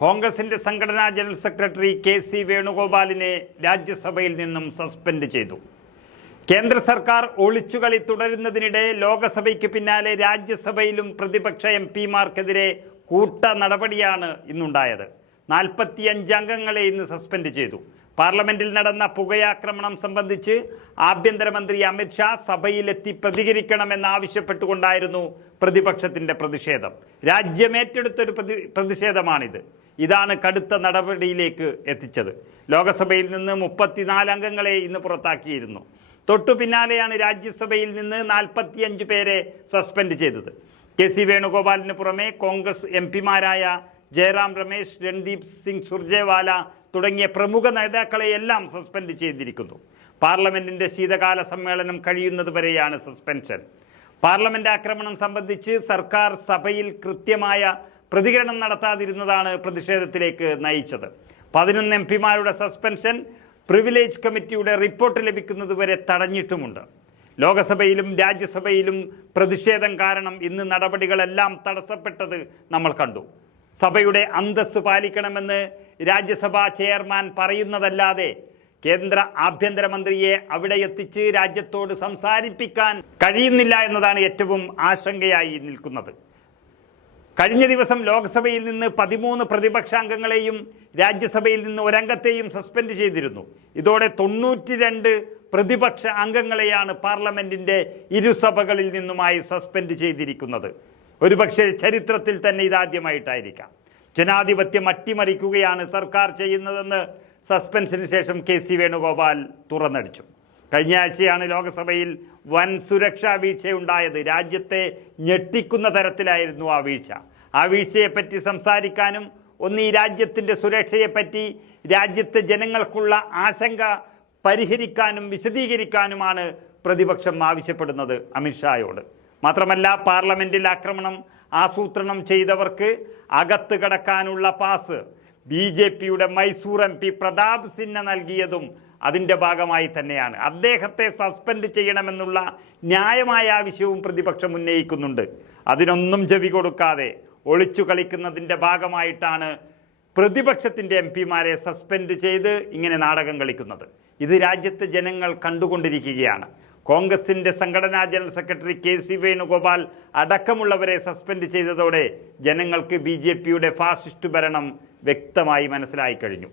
കോൺഗ്രസിന്റെ സംഘടനാ general secretary K C വേണുഗോപാലിനെ രാജ്യസഭയിൽ നിന്നും സസ്പെൻഡ് ചെയ്തു. കേന്ദ്ര സർക്കാർ ഒളിച്ചുകളി തുടരുന്നതിനിടെ ലോകസഭയ്ക്ക് പിന്നാലെ രാജ്യസഭയിലും പ്രതിപക്ഷ എം പിമാർക്കെതിരെ കൂട്ട നടപടിയാണ് ഇന്നുണ്ടായത്. നാൽപ്പത്തിയഞ്ച് അംഗങ്ങളെ ഇന്ന് സസ്പെൻഡ് ചെയ്തു. പാർലമെന്റിൽ നടന്ന പുകയാക്രമണം സംബന്ധിച്ച് ആഭ്യന്തരമന്ത്രി അമിത്ഷാ സഭയിലെത്തി പ്രതികരിക്കണമെന്നാവശ്യപ്പെട്ടുകൊണ്ടായിരുന്നു പ്രതിപക്ഷത്തിന്റെ പ്രതിഷേധം. രാജ്യമേറ്റെടുത്തൊരു പ്രതി പ്രതിഷേധമാണിത്. ഇതാണ് കടുത്ത നടപടിയിലേക്ക് എത്തിച്ചത്. ലോകസഭയിൽ നിന്ന് മുപ്പത്തിനാല് അംഗങ്ങളെ ഇന്ന് പുറത്താക്കിയിരുന്നു. തൊട്ടു പിന്നാലെയാണ് രാജ്യസഭയിൽ നിന്ന് നാൽപ്പത്തിയഞ്ച് പേരെ സസ്പെൻഡ് ചെയ്തത്. കെ സി വേണുഗോപാലിന് പുറമെ കോൺഗ്രസ് എം പിമാരായ ജയറാം രമേശ് രൺദീപ് സിംഗ് സുർജേവാല തുടങ്ങിയ പ്രമുഖ നേതാക്കളെയെല്ലാം സസ്പെൻഡ് ചെയ്തിരിക്കുന്നു. പാർലമെന്റിന്റെ ശീതകാല സമ്മേളനം കഴിയുന്നത് വരെയാണ് സസ്പെൻഷൻ. പാർലമെന്റ് ആക്രമണം സംബന്ധിച്ച് സർക്കാർ സഭയിൽ കൃത്യമായ പ്രതികരണം നടത്താതിരുന്നതാണ് പ്രതിഷേധത്തിലേക്ക് നയിച്ചത്. പതിനൊന്ന് എം പിമാരുടെ സസ്പെൻഷൻ പ്രിവിലേജ് കമ്മിറ്റിയുടെ റിപ്പോർട്ട് ലഭിക്കുന്നതുവരെ തടഞ്ഞിട്ടുമുണ്ട്. ലോകസഭയിലും രാജ്യസഭയിലും പ്രതിഷേധം കാരണം ഇന്ന് നടപടികളെല്ലാം തടസ്സപ്പെട്ടത് നമ്മൾ കണ്ടു. സഭയുടെ അന്തസ്സ് പാലിക്കണമെന്ന് രാജ്യസഭാ ചെയർമാൻ പറയുന്നതല്ലാതെ കേന്ദ്ര ആഭ്യന്തരമന്ത്രിയെ അവിടെ എത്തിച്ച് രാജ്യത്തോട് സംസാരിപ്പിക്കാൻ കഴിയുന്നില്ല എന്നതാണ് ഏറ്റവും ആശങ്കയായി നിൽക്കുന്നത്. കഴിഞ്ഞ ദിവസം ലോക്സഭയിൽ നിന്ന് പതിമൂന്ന് പ്രതിപക്ഷാംഗങ്ങളെയും രാജ്യസഭയിൽ നിന്ന് ഒരംഗത്തെയും സസ്പെൻഡ് ചെയ്തിരുന്നു. ഇതോടെ തൊണ്ണൂറ്റി രണ്ട് പ്രതിപക്ഷ അംഗങ്ങളെയാണ് പാർലമെന്റിന്റെ ഇരുസഭകളിൽ നിന്നുമായി സസ്പെൻഡ് ചെയ്തിരിക്കുന്നത്. ഒരുപക്ഷെ ചരിത്രത്തിൽ തന്നെ ഇതാദ്യമായിട്ടായിരിക്കാം. ജനാധിപത്യം അട്ടിമറിക്കുകയാണ് സർക്കാർ ചെയ്യുന്നതെന്ന് സസ്പെൻഷന് ശേഷം കെ സി വേണുഗോപാൽ തുറന്നടിച്ചു. കഴിഞ്ഞ ആഴ്ചയാണ് ലോകസഭയിൽ വൻ സുരക്ഷാ വീഴ്ചയുണ്ടായത്. രാജ്യത്തെ ഞെട്ടിക്കുന്ന തരത്തിലായിരുന്നു ആ വീഴ്ച. ആ വീഴ്ചയെപ്പറ്റി സംസാരിക്കാനും ഒന്ന് ഈ രാജ്യത്തിന്റെ സുരക്ഷയെപ്പറ്റി രാജ്യത്തെ ജനങ്ങൾക്കുള്ള ആശങ്ക പരിഹരിക്കാനും വിശദീകരിക്കാനുമാണ് പ്രതിപക്ഷം ആവശ്യപ്പെടുന്നത് അമിത്ഷായോട് മാത്രമല്ല പാർലമെന്റിൽ ആക്രമണം ആസൂത്രണം ചെയ്തവർക്ക് അകത്ത് കടക്കാനുള്ള പാസ് ബി ജെ പിയുടെ മൈസൂർ എം പി പ്രതാപ് സിൻഹ നൽകിയതും അതിന്റെ ഭാഗമായി തന്നെയാണ്. അദ്ദേഹത്തെ സസ്പെൻഡ് ചെയ്യണമെന്നുള്ള ന്യായമായ ആവശ്യവും പ്രതിപക്ഷം ഉന്നയിക്കുന്നുണ്ട്. അതിനൊന്നും ചെവി കൊടുക്കാതെ ഒളിച്ചു കളിക്കുന്നതിന്റെ ഭാഗമായിട്ടാണ് പ്രതിപക്ഷത്തിന്റെ എം പിമാരെ സസ്പെൻഡ് ചെയ്ത് ഇങ്ങനെ നാടകം കളിക്കുന്നത്. ഇത് രാജ്യത്തെ ജനങ്ങൾ കണ്ടുകൊണ്ടിരിക്കുകയാണ്. കോൺഗ്രസിന്റെ സംഘടനാ general secretary K C Venugopal അടക്കമുള്ളവരെ suspend ചെയ്തതോടെ ജനങ്ങൾക്ക് ബി ഫാസിസ്റ്റ് ഭരണം വ്യക്തമായി മനസ്സിലായി കഴിഞ്ഞു.